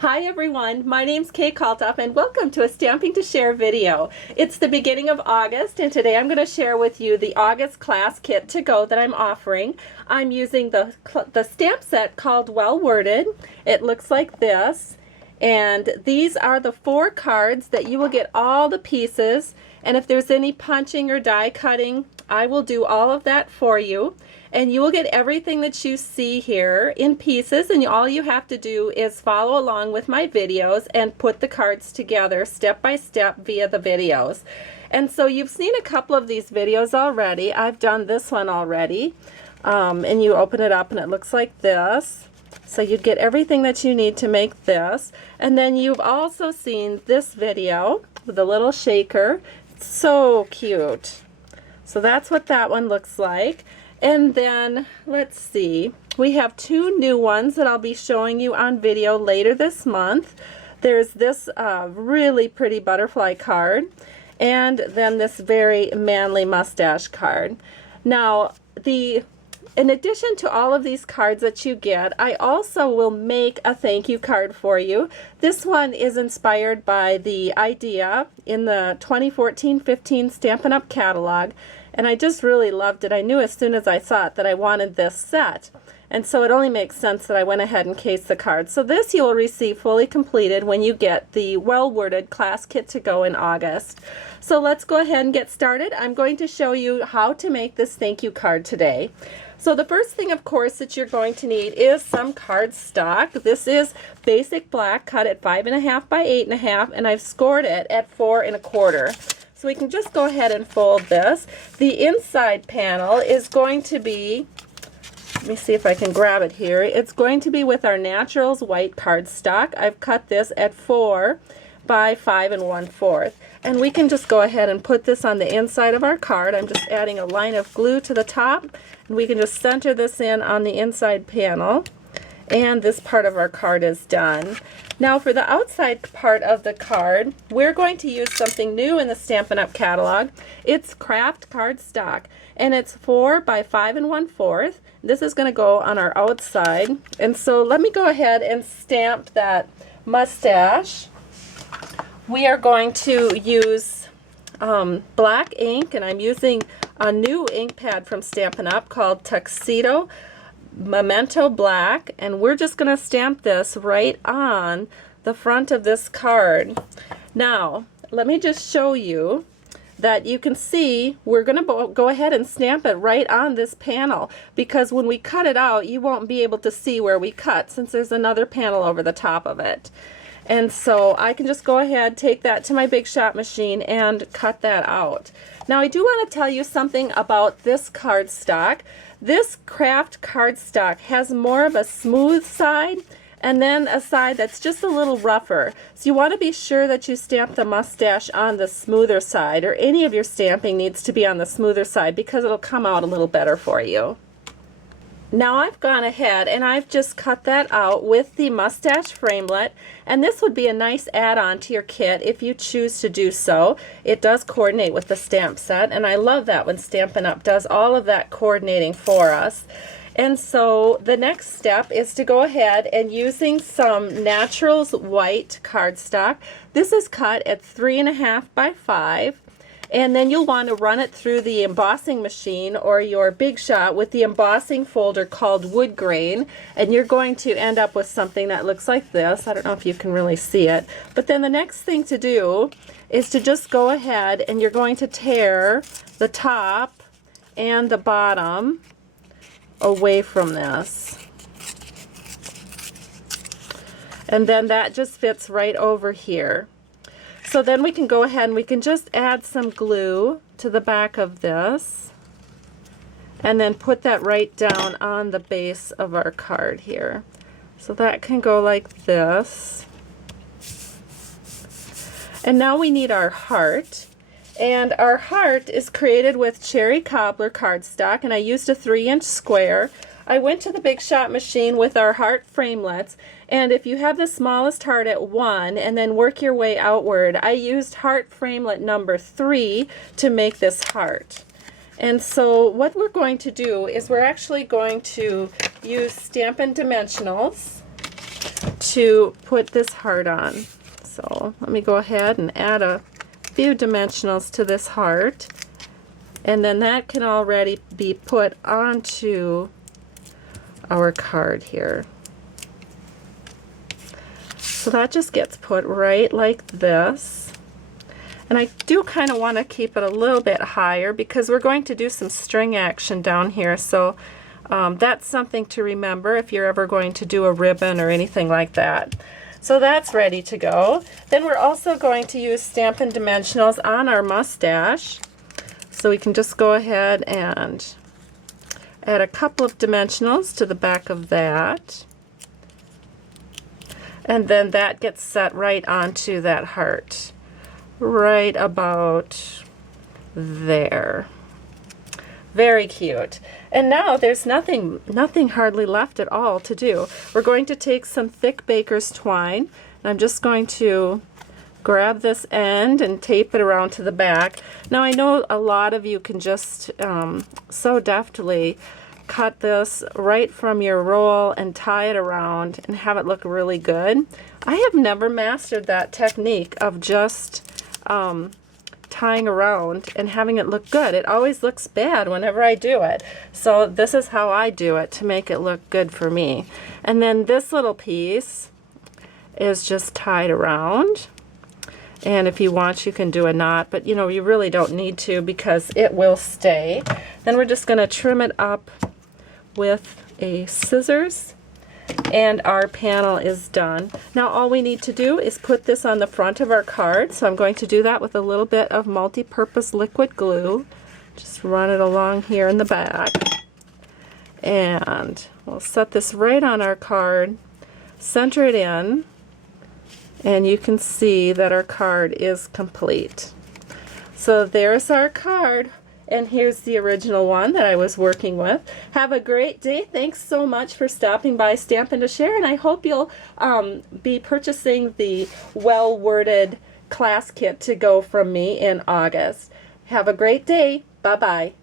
Hi everyone, my name's Kalthoff and welcome to a Stamping to Share video. It's the beginning of August and today I'm going to share with you the August class kit to go that I'm offering. I'm using the stamp set called Well Worded. It looks like this, and these are the 4 cards that you will get all the pieces, and if there's any punching or die cutting, I will do all of that for you. And you will get everything that you see here in pieces, and all you have to do is follow along with my videos and put the cards together step by step via the videos. And so you've seen a couple of these videos already. I've done this one already. And you open it up and it looks like this. So you'd get everything that you need to make this. And then you've also seen this video with a little shaker. It's so cute. So that's what that one looks like. And then, let's see, we have 2 new ones that I'll be showing you on video later this month. There's this really pretty butterfly card, and then this very manly mustache card. Now, in addition to all of these cards that you get, I also will make a thank you card for you. This one is inspired by the idea in the 2014-15 Stampin' Up! Catalog. And I just really loved it. I knew as soon as I saw it that I wanted this set. And so it only makes sense that I went ahead and cased the card. So this you will receive fully completed when you get the Well Worded class kit to go in August. So let's go ahead and get started. I'm going to show you how to make this thank you card today. So the first thing, of course, that you're going to need is some cardstock. This is basic black, cut at 5.5 by 8.5, and I've scored it at 4 1/4. So we can just go ahead and fold this. The inside panel is going to be, let me see if I can grab it here. It's going to be with our Naturals white cardstock. I've cut this at 4 by 5 1/4. And we can just go ahead and put this on the inside of our card. I'm just adding a line of glue to the top, and we can just center this in on the inside panel. And this part of our card is done. Now for the outside part of the card, we're going to use something new in the Stampin' Up! Catalog. It's craft cardstock, and it's 4 by 5 1/4. This is going to go on our outside. And so let me go ahead and stamp that mustache. We are going to use black ink, and I'm using a new ink pad from Stampin' Up! Called Tuxedo Memento Black, and we're just going to stamp this right on the front of this card. Now let me just show you that you can see we're going to go ahead and stamp it right on this panel, because when we cut it out you won't be able to see where we cut since there's another panel over the top of it. And so I can just go ahead, take that to my Big Shot machine and cut that out. Now I do want to tell you something about this cardstock. This craft cardstock has more of a smooth side and then a side that's just a little rougher. So you want to be sure that you stamp the mustache on the smoother side, or any of your stamping needs to be on the smoother side because it'll come out a little better for you. Now I've gone ahead and I've just cut that out with the mustache framelit, and this would be a nice add-on to your kit if you choose to do so. It does coordinate with the stamp set, and I love that when Stampin' Up! Does all of that coordinating for us. And so the next step is to go ahead and using some Naturals white cardstock. This is cut at 3.5 by 5. And then you'll want to run it through the embossing machine or your Big Shot with the embossing folder called Wood Grain, and you're going to end up with something that looks like this. I don't know if you can really see it, but then the next thing to do is to just go ahead and you're going to tear the top and the bottom away from this, and then that just fits right over here. So then we can go ahead and we can just add some glue to the back of this and then put that right down on the base of our card here. So that can go like this. And now we need our heart. And our heart is created with cherry cobbler cardstock, and I used a 3-inch square. I went to the Big Shot machine with our heart framelets, and if you have the smallest heart at 1 and then work your way outward, I used heart framelit number 3 to make this heart. And so what we're going to do is we're actually going to use Stampin' Dimensionals to put this heart on. So let me go ahead and add a few dimensionals to this heart, and then that can already be put onto our card here. So that just gets put right like this. And I do kind of want to keep it a little bit higher because we're going to do some string action down here. So that's something to remember if you're ever going to do a ribbon or anything like that. So that's ready to go. Then we're also going to use Stampin' Dimensionals on our mustache. So we can just go ahead and add a couple of dimensionals to the back of that. And then that gets set right onto that heart, right about there. Very cute. And now there's nothing hardly left at all to do. We're going to take some thick baker's twine, and I'm just going to grab this end and tape it around to the back. Now I know a lot of you can just so deftly cut this right from your roll and tie it around and have it look really good. I have never mastered that technique of just tying around and having it look good. It always looks bad whenever I do it. So this is how I do it to make it look good for me. And then this little piece is just tied around. And if you want, you can do a knot, but you know, you really don't need to because it will stay. Then we're just going to trim it up with a scissors, and our panel is done. Now all we need to do is put this on the front of our card. So I'm going to do that with a little bit of multi-purpose liquid glue. Just run it along here in the back. And we'll set this right on our card, center it in, and you can see that our card is complete. So there's our card. And here's the original one that I was working with. Have a great day. Thanks so much for stopping by Stampin' to Share, and I hope you'll be purchasing the well-worded class kit to go from me in August. Have a great day. Bye-bye.